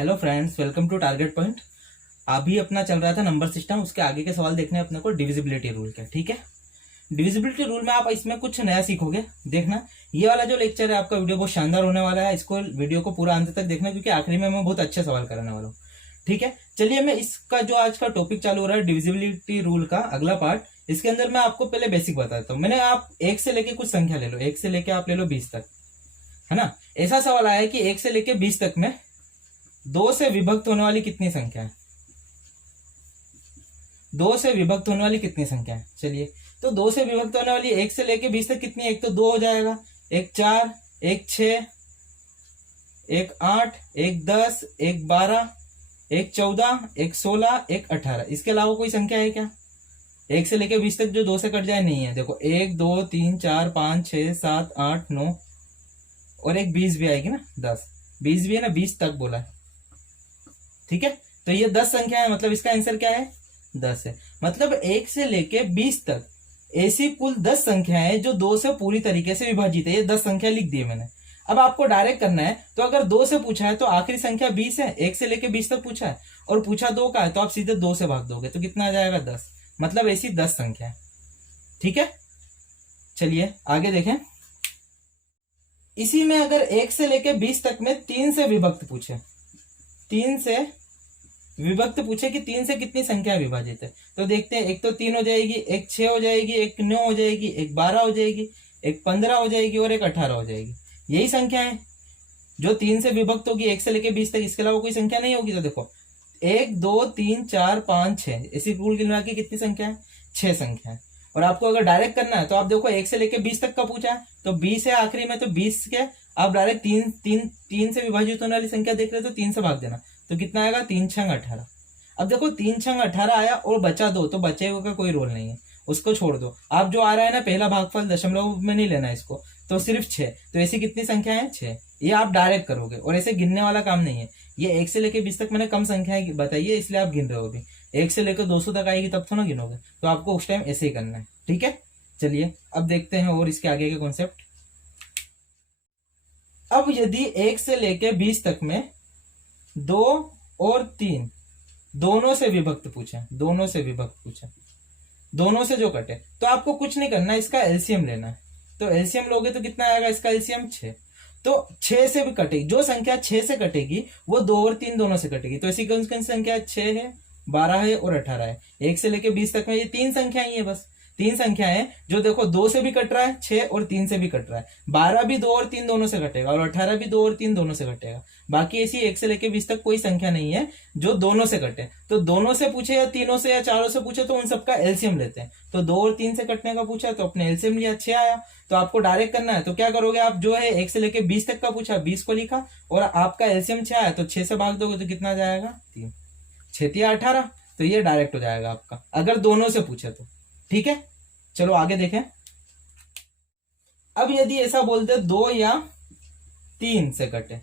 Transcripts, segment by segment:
Hello friends, welcome to target point. अभी अपना चल रहा था नंबर सिस्टम, उसके आगे के सवाल देखने अपने को डिविजिबिलिटी रूल के। ठीक है, डिविजिबिलिटी रूल में आप इसमें कुछ नया सीखोगे। देखना, ये वाला जो लेक्चर है आपका वीडियो बहुत शानदार होने वाला है। इसको वीडियो को पूरा अंत तक देखना, क्योंकि आखिरी में मैं बहुत अच्छे सवाल कराने वाला हूँ। ठीक है, चलिए मैं इसका जो आज का टॉपिक चालू हो रहा है डिविजिबिलिटी रूल का अगला पार्ट, इसके अंदर मैं आपको पहले बेसिक बताता हूँ। मैंने आप 1 से लेके कुछ संख्या ले लो, 1 से लेके आप ले लो 20 तक, है ना। ऐसा सवाल आया है कि 1 से लेके 20 तक में 2 से विभक्त होने वाली कितनी संख्या है। 2 से विभक्त होने वाली कितनी संख्या है। चलिए, तो 2 से विभक्त होने वाली 1 से लेके 20 तक कितनी है। एक तो 2 हो जाएगा, एक 4, एक 6, एक 8, एक 10, एक 12, एक 14, एक 16, एक 18। इसके अलावा कोई संख्या है क्या 1 से लेके 20 तक जो 2 से कट जाए? नहीं है। देखो 1 2 3 4 5 6 7 8 9 और एक 20 भी आएगी ना, 10 20 भी है ना, 20 तक बोला है। ठीक है, तो ये 10 संख्या है, मतलब इसका आंसर क्या है 10 है। मतलब 1 से लेके 20 तक ऐसी कुल 10 संख्याएं हैं जो 2 से पूरी तरीके से विभाजित है। ये 10 संख्या लिख दी मैंने। अब आपको डायरेक्ट करना है, तो अगर 2 से पूछा है तो आखिरी संख्या 20 है। 1 से लेके 20 तक पूछा है और पूछा 2 का है, तो आप सीधे 2 से भाग दोगे तो कितना आ जाएगा 10। मतलब ऐसी 10 संख्या है। ठीक है, चलिए आगे देखें। इसी में अगर 1 से लेके 20 तक में 3 से विभक्त पूछे, 3 से विभक्त पूछे कि 3 से कितनी संख्या विभाजित है, तो देखते हैं। एक तो 3 हो जाएगी, एक 6 हो जाएगी, एक 9 हो जाएगी, एक 12 हो जाएगी, एक 15 हो जाएगी और एक 18 हो जाएगी। यही संख्या है जो 3 से विभक्त होगी 1 से लेके 20 तक। इसके अलावा कोई संख्या नहीं होगी। तो देखो 1 2 3 4 5 6 ऐसी कुल मिला के कितनी संख्या है, 6 संख्या है। और आपको अगर डायरेक्ट करना है तो आप देखो 1 से लेके 20 तक का पूछा है तो 20 है आखिरी में, तो 20 के आप डायरेक्ट तीन से विभाजित होने वाली संख्या देख रहे हो तो 3 से भाग देना, तो कितना आएगा 3 छंग 18। अब देखो 3 छंग 18 आया और बचा 2, तो बचे हुए का कोई रोल नहीं है, उसको छोड़ दो। आप जो आ रहा है ना पहला भागफल दशमलव में नहीं लेना इसको, तो सिर्फ 6। तो ऐसी कितनी संख्या है 6। ये आप डायरेक्ट करोगे और ऐसे गिनने वाला काम नहीं है। ये 1 से लेके 20 तक मैंने कम संख्याएं बताई है, इसलिए आप गिन रहे हो। अभी 1 से लेकर 200 तक आएगी तब तो ना गिनोगे, तो आपको उस टाइम ऐसे ही करना है। ठीक है, चलिए अब देखते हैं और इसके आगे के कॉन्सेप्ट। अब यदि 1 से लेके 20 तक में 2 और 3 दोनों से विभक्त पूछे, दोनों से विभक्त पूछे, दोनों से जो कटे, तो आपको कुछ नहीं करना, इसका एलसीएम लेना है। तो एलसीएम लोगे तो कितना आएगा इसका एलसीएम 6। तो 6 से भी कटेगी, जो संख्या 6 से कटेगी वो 2 और 3 दोनों से कटेगी। तो ऐसी कौन कौन संख्या 6 है, 12 है और 18 है। 1 से लेके 20 तक में ये 3 संख्या ही है, बस 3 संख्या है। जो देखो 2 से भी कट रहा है, 6 और 3 से भी कट रहा है। 12 भी 2 और 3 दोनों से कटेगा और 18 भी 2 और 3 दोनों से कटेगा। बाकी ऐसी 1 से लेके 20 तक कोई संख्या नहीं है जो दोनों से कटे। तो दोनों से पूछे या तीनों से या चारों से पूछे तो उन सबका एलसीएम लेते हैं। तो 2 और 3 से कटने का पूछा तो अपने एलसीएम लिया, 6 आया। तो आपको डायरेक्ट करना है तो क्या करोगे आप, जो है 1 से लेके 20 तक का पूछा 20 को लिखा और आपका एलसीएम 6 आया, तो 6 से भाग दोगे तो कितना जाएगा 3, 6 या 18। तो ये डायरेक्ट हो जाएगा आपका अगर दोनों से पूछे तो। ठीक है, चलो आगे देखें। अब यदि ऐसा बोलते 2 या 3 से कटे,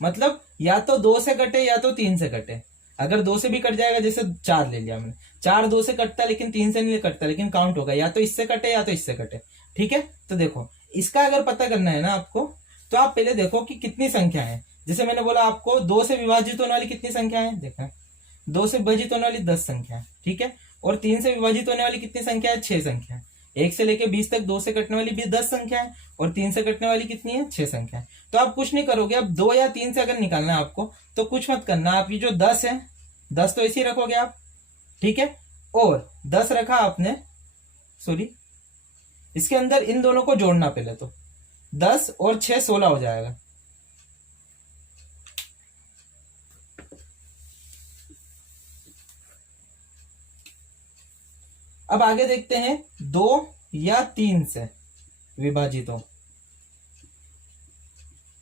मतलब या तो 2 से कटे या तो 3 से कटे। अगर 2 से भी कट जाएगा, जैसे 4 ले लिया मैंने, 4 2 से कटता है लेकिन 3 से नहीं कटता, लेकिन काउंट होगा या तो इससे कटे या तो इससे कटे। ठीक है, तो देखो इसका अगर पता करना है ना आपको, तो आप पहले देखो कि कितनी संख्या है। जैसे मैंने बोला आपको 2 से विभाजित होने वाली कितनी संख्या है, देखा 2 से विभाजित होने वाली 10 संख्या है। ठीक है, और 3 से विभाजित होने वाली कितनी संख्या है, 6 संख्या है। 1 से लेके 20 तक 2 से कटने वाली भी 10 संख्या है और 3 से कटने वाली कितनी है, 6 संख्या है। तो आप कुछ नहीं करोगे। अब 2 या 3 से अगर निकालना है आपको तो कुछ मत करना, आप ये जो 10 है 10 तो ऐसे ही रखोगे आप। ठीक है, और 10 रखा आपने, सॉरी इसके अंदर इन दोनों को जोड़ना पहले, तो 10 और 6 16 हो जाएगा। अब आगे देखते हैं 2 या 3 से विभाजित हो,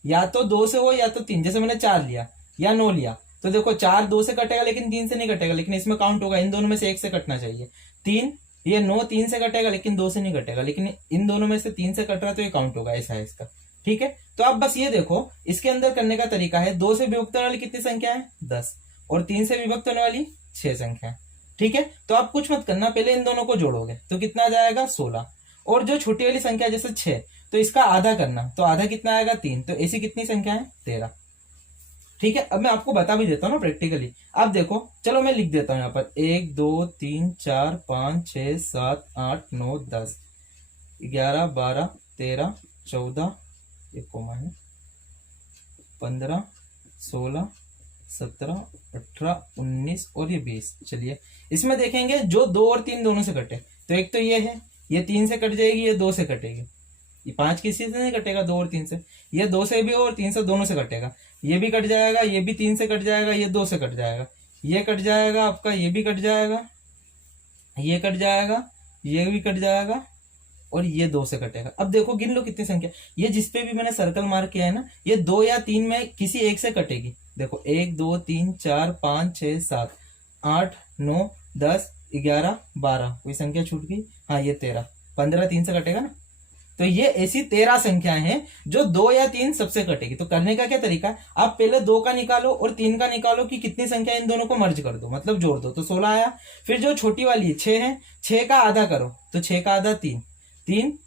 या तो 2 से हो या तो 3। जैसे मैंने 4 लिया या 9 लिया, तो देखो 4 2 से कटेगा लेकिन 3 से नहीं कटेगा, लेकिन इसमें काउंट होगा, इन दोनों में से 1 से कटना चाहिए। 3 ये 9 3 से कटेगा लेकिन 2 से नहीं कटेगा, लेकिन इन दोनों में से 3 से कट रहा तो ये काउंट होगा, ऐसा है इसका। ठीक है, तो आप बस ये देखो इसके अंदर करने का तरीका है। 2 से विभक्त होने वाली कितनी संख्या है 10 और 3 से विभक्त होने वाली 6 संख्या है। ठीक है, तो आप कुछ मत करना, पहले इन दोनों को जोड़ोगे तो कितना जाएगा 16। और जो छोटी वाली संख्या जैसे 6, तो इसका आधा करना, तो आधा कितना आएगा 3। तो ऐसी कितनी संख्या है 13। ठीक है, अब मैं आपको बता भी देता हूँ ना प्रैक्टिकली। अब देखो, चलो मैं लिख देता हूँ यहाँ पर 1 2 3 4 5 6 7 8 9 10 11 12 13 14, एक कोमा है, 15 16 17 18 19 और ये 20। चलिए इसमें देखेंगे जो 2 और 3 दोनों से कटे, तो एक तो ये है, ये 3 से कट जाएगी, ये 2 से कटेगी, ये 5 किसी से नहीं कटेगा, 2 और 3 से, ये 2 से भी और 3 से दोनों से कटेगा, ये भी कट जाएगा, ये भी 3 से कट जाएगा, ये 2 से कट जाएगा, ये कट जाएगा आपका, ये भी कट जाएगा, ये कट जाएगा, ये भी कट जाएगा और ये 2 से कटेगा। अब देखो गिन लो कितनी संख्या, ये जिसपे भी मैंने सर्कल मार्क किया है ना, ये 2 या 3 में किसी एक से कटेगी। देखो 1 2 3 4 5 6 7 8 9 10 11 12, कोई संख्या छूट गई, हाँ ये 13, 15 3 से कटेगा ना। तो ये ऐसी 13 संख्याएं हैं जो 2 या 3 सबसे कटेगी। तो करने का क्या तरीका है, आप पहले 2 का निकालो और 3 का निकालो कि कितनी संख्या इन दोनों को मर्ज कर दो, मतलब जोड़ दो, तो 16 आया। फिर जो छोटी वाली है 6 है, 6 का आधा करो, तो 6 का आधा 3, 3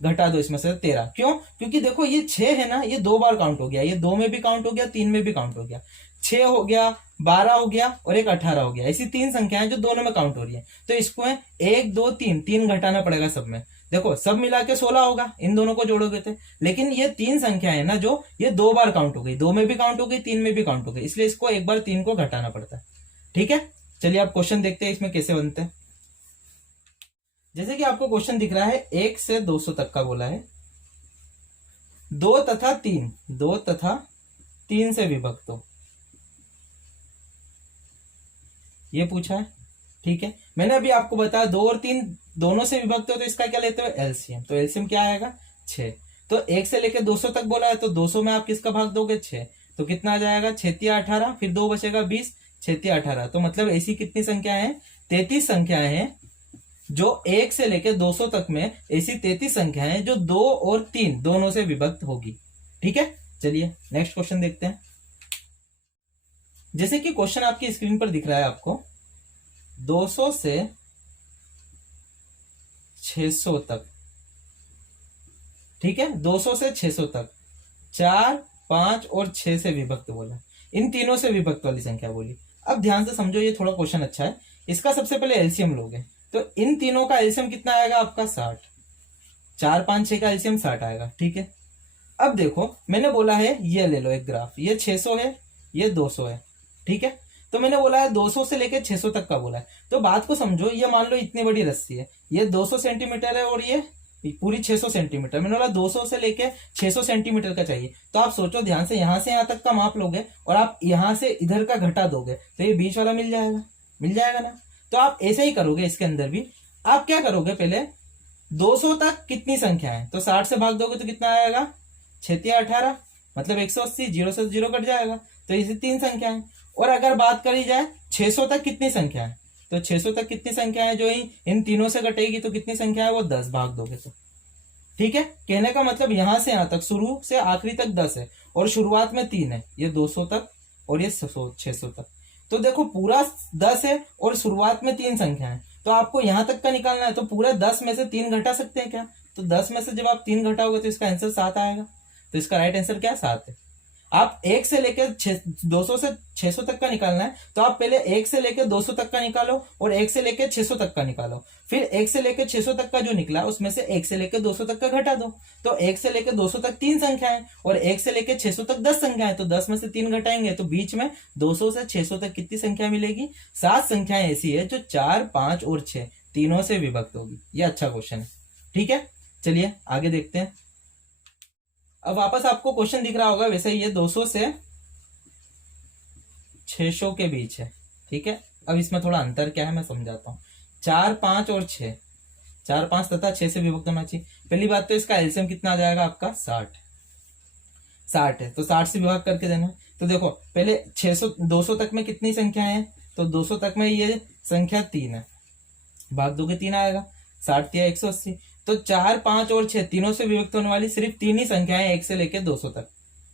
घटा दो इसमें से 13, क्यों, क्योंकि देखो ये 6 है ना, ये 2 बार काउंट हो गया, ये 2 में भी काउंट हो गया, 3 में भी काउंट हो गया, 6 हो गया, 12 हो गया और एक 18 हो गया। ऐसी 3 संख्याएं जो दोनों में काउंट हो रही है। तो इसको 1 2 3 3 घटाना पड़ेगा सब में। देखो सब मिला के 16 होगा, इन दोनों को जोड़ोगे थे, लेकिन ये 3 संख्या है ना जो ये 2 बार काउंट हो गई, 2 में भी काउंट हो गई, 3 में भी काउंट हो गई, इसलिए इसको एक बार 3 को घटाना पड़ता है। ठीक है, चलिए आप क्वेश्चन देखते हैं इसमें कैसे बनते हैं। जैसे कि आपको क्वेश्चन दिख रहा है 1 से 200 तक का बोला है, 2 तथा 3 से विभक्त हो, ये पूछा है। ठीक है, मैंने अभी आपको बताया 2 और 3 दोनों से विभक्त हो, तो इसका क्या लेते हो, एलसीएम। तो एलसीएम क्या आएगा, 6। तो 1 से लेकर 200 तक बोला है, तो 200 में आप किसका भाग दोगे, 6, तो कितना आ जाएगा, 6 18, फिर 2 बचेगा 20, 6 18। तो मतलब ऐसी कितनी संख्या है, 33 संख्याएं हैं जो 1 से लेकर 200 तक में, ऐसी 33 संख्याएं हैं जो 2 और 3 दोनों से विभक्त होगी। ठीक है, चलिए नेक्स्ट क्वेश्चन देखते हैं। जैसे कि क्वेश्चन आपकी स्क्रीन पर दिख रहा है आपको, 200 से 600 तक, ठीक है, 200 से 600 तक 4 5 और 6 से विभक्त बोला, इन तीनों से विभक्त वाली संख्या बोली। अब ध्यान से समझो, ये थोड़ा क्वेश्चन अच्छा है। इसका सबसे पहले एलसीएम लोगे, तो इन तीनों का एलसीएम कितना आएगा आपका, 60। 4 5 6 का एलसीएम 60 आएगा। ठीक है, अब देखो मैंने बोला है, ये ले लो एक ग्राफ, ये 600 है, ये 200 है। ठीक है, तो मैंने बोला है 200 से लेकर 600 तक का बोला है। तो बात को समझो, ये मान लो इतनी बड़ी रस्सी है, ये 200 सेंटीमीटर है और ये पूरी 600 सेंटीमीटर। मैंने बोला 200 से लेके 600 सेंटीमीटर का चाहिए, तो आप सोचो ध्यान से, यहां से यहां तक का माप लोगे और आप यहां से इधर का घटा दोगे, तो ये बीच वाला मिल जाएगा, मिल जाएगा ना। तो आप ऐसे ही करोगे, इसके अंदर भी आप क्या करोगे, पहले 200 तक कितनी संख्या है, तो 60 से भाग दोगे तो कितना आएगा, 6 18, मतलब 180, 0 से 0 कट जाएगा, तो इसे 3 संख्या है। और अगर बात करी जाए 600 तक कितनी संख्या है, तो 600 तक कितनी संख्या है जो इन तीनों से कटेगी, तो कितनी संख्या है, वो 10 भाग दोगे तो। ठीक है, कहने का मतलब यहां से यहां तक, शुरू से आखिरी तक 10 है और शुरुआत में 3 है, ये 200 तक और ये 600 तक। तो देखो पूरा 10 है और शुरुआत में 3 संख्या है, तो आपको यहां तक का निकालना है, तो पूरा 10 में से 3 घटा सकते हैं क्या, तो 10 में से जब आप 3 घटाओगे तो इसका आंसर 7 आएगा। तो इसका राइट आंसर क्या, 7 है। आप 1 से लेकर 200 से 600 तक का निकालना है, तो आप पहले 1 से लेकर 200 तक का निकालो और 1 से लेकर 600 तक का निकालो, फिर 1 से लेकर 600 तक का जो निकला उसमें से 1 से लेकर 200 तक का घटा दो। तो 1 से लेकर 200 तक 3 संख्या है और 1 से लेकर 600 तक 10 संख्या है, तो 10 में से 3 घटाएंगे तो बीच में 200 से 600 तक कितनी संख्या मिलेगी, 7 संख्याएं ऐसी है जो 4 5 और 6 तीनों से विभक्त होगी। ये अच्छा क्वेश्चन है। ठीक है, चलिए आगे देखते हैं। अब वापस आपको क्वेश्चन दिख रहा होगा, वैसे ये 200 से 600 के बीच है। ठीक है, अब इसमें थोड़ा अंतर क्या है मैं समझाता हूँ। 4 5 और 6, 4 5 तथा 6 से विभक्त होना चाहिए। पहली बात तो इसका एलसीएम कितना आ जाएगा आपका, 60 है, तो 60 से विभाग करके देना। तो देखो पहले 200 तक में कितनी संख्या है, तो 200 तक में ये संख्या 3 है, भाग दोगे 3 आएगा, 60 या 180। तो 4 5 और 6 तीनों से विभक्त होने वाली सिर्फ 3 ही संख्याएं 1 से लेकर 200 तक।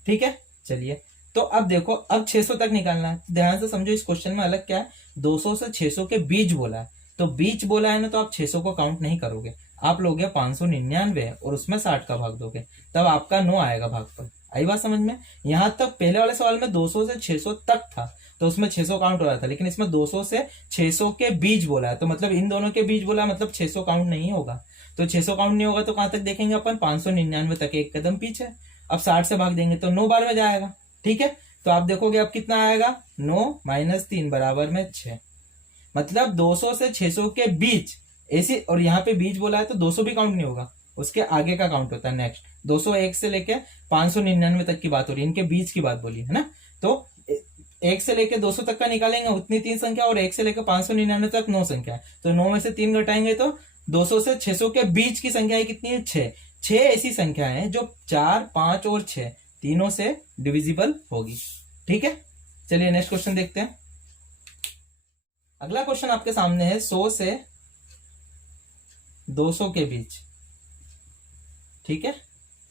ठीक है, चलिए तो अब देखो, अब 600 तक निकालना है। ध्यान से समझो, इस क्वेश्चन में अलग क्या है, 200 से 600 के बीच बोला है, तो बीच बोला है ना, तो आप 600 को काउंट नहीं करोगे, आप लोगे 599 और उसमें 60 का भाग दोगे, तब आपका 9 आएगा भागफल। आई बात समझ में। यहां तक पहले वाले सवाल में 200 से 600 तक था, तो उसमें 600 काउंट हो रहा था, लेकिन इसमें 200 से 600 के बीच बोला है, तो मतलब इन दोनों के बीच बोला है, मतलब 600 काउंट नहीं होगा। तो 600 काउंट नहीं होगा तो कहां तक देखेंगे अपन, 599 तक, एक कदम पीछे। अब 60 से भाग देंगे तो 9 बार में जाएगा, ठीक है। तो आप देखोगे अब कितना आएगा, 9 - 3 बराबर में 6। मतलब 200 से 600 के बीच ऐसी, और यहाँ पे बीच बोला है तो 200 भी काउंट नहीं होगा, उसके आगे का काउंट होता है नेक्स्ट। 201 से लेके 599 तक की बात हो रही है, इनके बीच की बात बोली है ना। तो 1 से लेके 200 तक का निकालेंगे उतनी 3 संख्या, और 1 से लेकर 599 तक 9 संख्या है, तो 9 में से 3 घटाएंगे तो 200 से 600 के बीच की संख्या कितनी है, 6। 6 ऐसी संख्या है जो 4, 5 और 6 तीनों से डिविजिबल होगी, ठीक है। चलिए नेक्स्ट क्वेश्चन देखते हैं। अगला क्वेश्चन आपके सामने है 100 से 200 के बीच, ठीक है।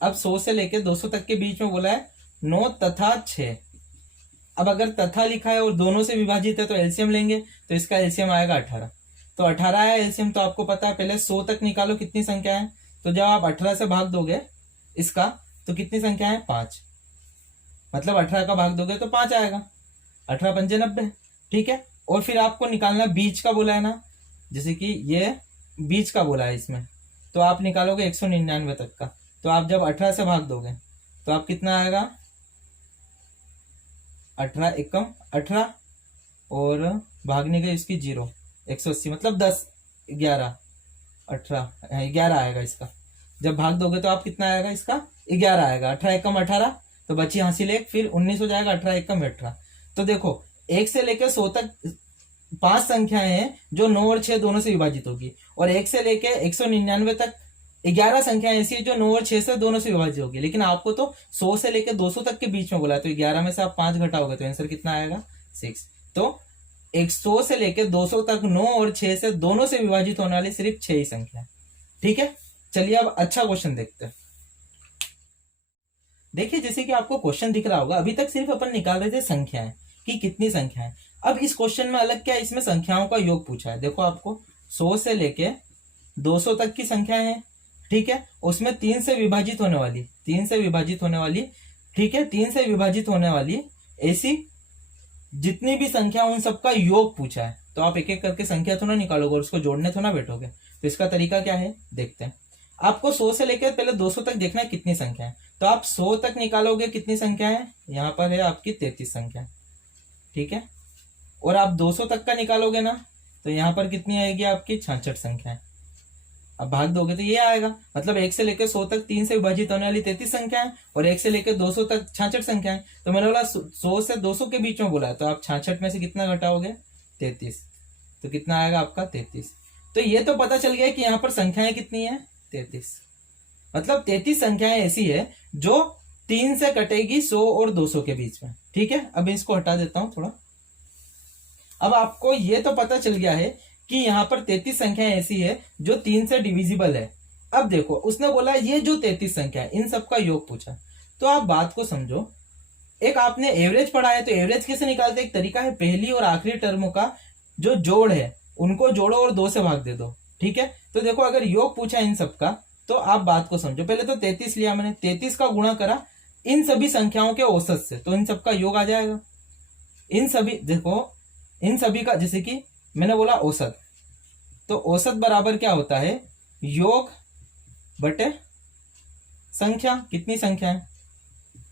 अब 100 से लेके 200 तक के बीच में बोला है 9 तथा 6। अब अगर तथा लिखा है और दोनों से विभाजित है तो एलसीएम लेंगे, तो इसका एलसीएम आएगा 18। तो 18 है एलसीएम, तो आपको पता है पहले 100 तक निकालो कितनी संख्या है, तो जब आप 18 से भाग दोगे इसका तो कितनी संख्या है, 5। मतलब 18 का भाग दोगे तो 5 आएगा, 18 × 5 = 90, ठीक है। और फिर आपको निकालना बीच का बोला है ना, जैसे कि ये बीच का बोला है इसमें, तो आप निकालोगे 199 तक का। तो आप जब 18 से भाग दोगे तो आप कितना आएगा, 18 एकम 18, और भागने के इसकी 0, 180, मतलब 10, 11, 18, 11 आएगा इसका। जब भाग दोगे तो आप कितना आएगा, इसका 11 आएगा। 18 एकम 18, तो बची हासिल 1, फिर 19 हो जाएगा, 18 एकम 18। तो देखो 1 से लेकर 100 तक 5 संख्याएं हैं जो 9 और 6 दोनों से विभाजित होगी, और 1 से लेकर 199 तक 11 संख्याएं ऐसी है जो 9 और 6 से दोनों से विभाजित होगी। लेकिन आपको तो 100 से लेकर 200 तक के बीच में बोला है, तो 11 में से आप 5 घटाओगे तो आंसर कितना आएगा, 6। तो 100 से लेकर 200 तक 9 और 6 से दोनों से विभाजित होने वाली सिर्फ 6 ही संख्या है, ठीक है। चलिए अब अच्छा क्वेश्चन देखते हैं। देखिए जैसे कि आपको क्वेश्चन दिख रहा होगा, अभी तक सिर्फ अपन निकाल रहे थे संख्याएं कि कितनी संख्याएं। अब इस क्वेश्चन में अलग क्या है, इसमें संख्याओं का योग पूछा है। देखो आपको 100 से लेके 200 तक की संख्याएं हैं, ठीक है। उसमें 3 से विभाजित होने वाली, 3 से विभाजित होने वाली, ठीक है, 3 से विभाजित होने वाली ऐसी जितनी भी संख्या उन सबका योग पूछा है। तो आप एक एक करके संख्या थोड़ा निकालोगे और उसको जोड़ने थोड़ा बैठोगे। तो इसका तरीका क्या है देखते हैं। आपको 100 से लेकर पहले 200 तक देखना है कितनी संख्या है, तो आप 100 तक निकालोगे कितनी संख्या है, यहाँ पर है आपकी 33 संख्या, ठीक है। और आप 200 तक का निकालोगे ना, तो यहाँ पर कितनी आएगी आपकी 66 संख्या है। अब भाग दोगे तो ये आएगा, मतलब 1 से लेकर 100 तक 3 से विभाजित होने वाली 33 संख्या है, और 1 से लेकर 200 तक 66 संख्या है। तो मैंने बोला 100 से 200 के बीच में बोला है, तो आप 66 में से कितना घटाओगे, 33, तो कितना आएगा आपका 33। तो ये तो पता चल गया कि यहाँ पर संख्याएं कितनी है, 33। मतलब 33 संख्याएं ऐसी है जो 3 से कटेगी 100 और 200 के बीच में, ठीक है। अब इसको हटा देता हूं थोड़ा। अब आपको ये तो पता चल गया है कि यहाँ पर 33 संख्याएं ऐसी है जो 3 से डिविजिबल है। अब देखो उसने बोला ये जो 33 संख्या है इन सबका योग पूछा, तो आप बात को समझो। एक आपने एवरेज पढ़ा है, तो एवरेज कैसे निकालते, एक तरीका है पहली और आखिरी टर्मों का जो जोड़ है उनको जोड़ो और 2 से भाग दे दो, ठीक है। तो देखो अगर योग पूछा इन सबका, तो आप बात को समझो। पहले तो 33 लिया मैंने, 33 का गुणा करा इन सभी संख्याओं के औसत से, तो इन सबका योग आ जाएगा। इन सभी देखो, इन सभी का, जैसे कि मैंने बोला औसत, तो औसत बराबर क्या होता है, योग बटे संख्या, कितनी संख्या है,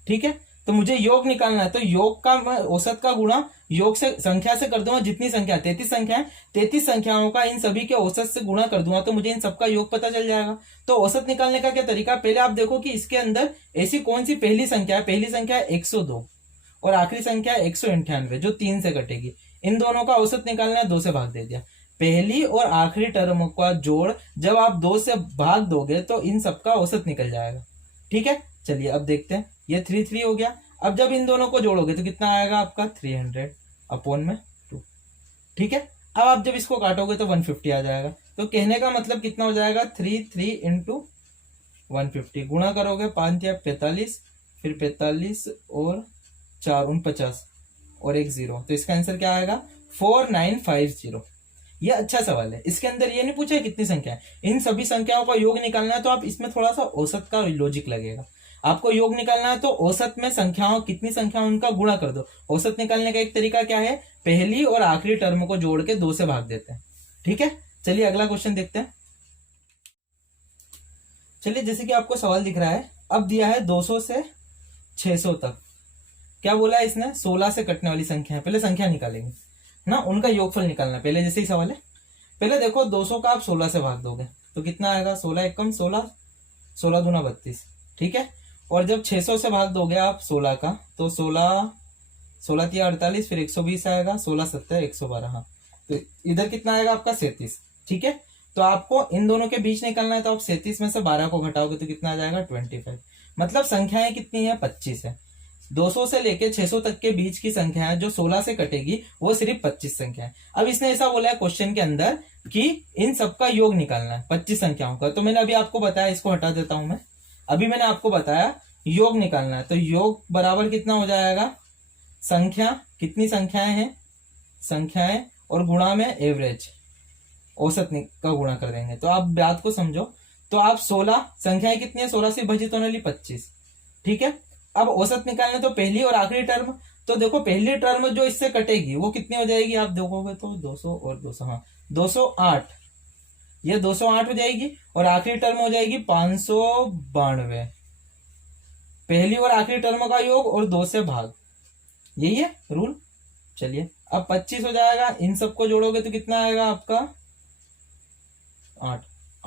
ठीक है। तो मुझे योग निकालना है, तो योग का मैं औसत का गुणा योग से संख्या से कर दूंगा, जितनी संख्या 33 संख्या है, 33 संख्याओं का इन सभी के औसत से गुणा कर दूंगा, तो मुझे इन सबका योग पता चल जाएगा। तो औसत निकालने का क्या तरीका, पहले आप देखो कि इसके अंदर ऐसी कौन सी पहली संख्या है। पहली संख्या है 102 और आखिरी संख्या है 198 जो 3 से कटेगी। इन दोनों का औसत निकालना है, 2 से भाग दे दिया। पहली और आखिरी टर्म का जोड़ जब आप 2 से भाग दोगे तो इन सबका औसत निकल जाएगा, ठीक है। चलिए अब देखते हैं, ये 3 हो गया। अब जब इन दोनों को जोड़ोगे तो कितना आएगा आपका 300/2, ठीक है। अब आप जब इसको काटोगे तो 150 आ जाएगा। तो कहने का मतलब कितना हो जाएगा, 3 × 150 गुणा करोगे 5 या 45, फिर 45 और 4 49 और 1 0, तो इसका आंसर क्या आएगा 4950। ये अच्छा सवाल है। इसके अंदर ये नहीं पूछा कितनी संख्या है, इन सभी संख्याओं का योग निकालना है, तो आप इसमें थोड़ा सा औसत का लॉजिक लगेगा। आपको योग निकालना है तो औसत में संख्याओं, कितनी संख्या उनका गुणा कर दो। औसत निकालने का एक तरीका क्या है, पहली और आखिरी टर्म को जोड़ के 2 से भाग देते हैं। ठीक है, चलिए अगला क्वेश्चन देखते हैं। चलिए जैसे कि आपको सवाल दिख रहा है, अब दिया है 200 से 600 तक। क्या बोला है इसने, 16 से कटने वाली संख्या है। पहले संख्या निकालेंगे ना, उनका योगफल निकालना पहले, जैसे ही सवाल है। पहले देखो 200 का आप 16 से भाग दोगे तो कितना आएगा, 16 एकम 16, 16 दूना 32। ठीक है, और जब 600 से भाग दोगे आप 16 का तो 16 16 तिया 48, फिर 120 आएगा, 16 7 112। हाँ, तो इधर कितना आएगा आपका 37। ठीक है, तो आपको इन दोनों के बीच निकलना है, तो आप 37 में से 12 को घटाओगे तो कितना आ जाएगा 25। मतलब संख्याएं कितनी है, 25 है। 200 से लेके 600 तक के बीच की संख्या है जो 16 से कटेगी वो सिर्फ 25 संख्या है। अब इसने ऐसा बोला है क्वेश्चन के अंदर कि इन सबका योग निकालना है 25 संख्याओं का। तो मैंने अभी आपको बताया, इसको हटा देता हूं मैं। अभी मैंने आपको बताया योग निकालना है, तो योग बराबर कितना हो जाएगा, संख्या, कितनी संख्याएं हैं, संख्याएं और गुणा में एवरेज, औसत का गुणा कर देंगे। तो आप बात को समझो, तो आप 16 संख्याएं कितनी है, 16 से विभाजित होने वाली 25। ठीक है, अब औसत निकालने तो पहली और आखिरी टर्म, तो देखो पहली टर्म जो इससे कटेगी वो कितनी हो जाएगी, आप देखोगे तो 200 और 200, हाँ 208, ये 208 हो जाएगी, और आखिरी टर्म हो जाएगी 592। पहली और आखिरी टर्म का योग और 2 से भाग, यही है रूल। चलिए अब 25 हो जाएगा, इन सबको जोड़ोगे तो कितना आएगा आपका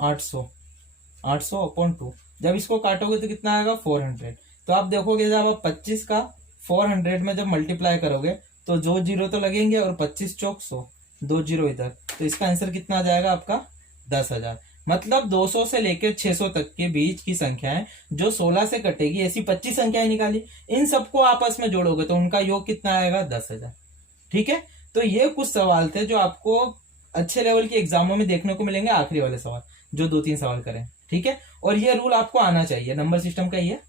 800 अपॉन 2। जब इसको काटोगे तो कितना आएगा 400। तो आप देखोगे जब आप 25 का 400 में जब मल्टीप्लाई करोगे तो 2 जीरो तो लगेंगे, और 25 चौक 100, 2 जीरो इधर, तो इसका आंसर कितना आ जाएगा आपका 10,000। मतलब 200 से लेकर 600 तक के बीच की संख्याएं जो 16 से कटेगी, ऐसी 25 संख्याएं निकाली, इन सबको आपस में जोड़ोगे तो उनका योग कितना आएगा 10,000। ठीक है, तो ये कुछ सवाल थे जो आपको अच्छे लेवल के एग्जामों में देखने को मिलेंगे, आखिरी वाले सवाल जो 2-3 सवाल करें। ठीक है, और ये रूल आपको आना चाहिए, नंबर सिस्टम का ही है।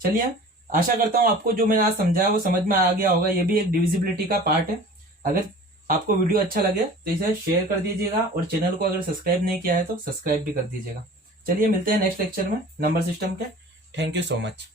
चलिए आशा करता हूं आपको जो मैंने आज समझाया वो समझ में आ गया होगा। ये भी एक डिविजिबिलिटी का पार्ट है। अगर आपको वीडियो अच्छा लगे तो इसे शेयर कर दीजिएगा, और चैनल को अगर सब्सक्राइब नहीं किया है तो सब्सक्राइब भी कर दीजिएगा। चलिए मिलते हैं नेक्स्ट लेक्चर में नंबर सिस्टम के। Thank you so much.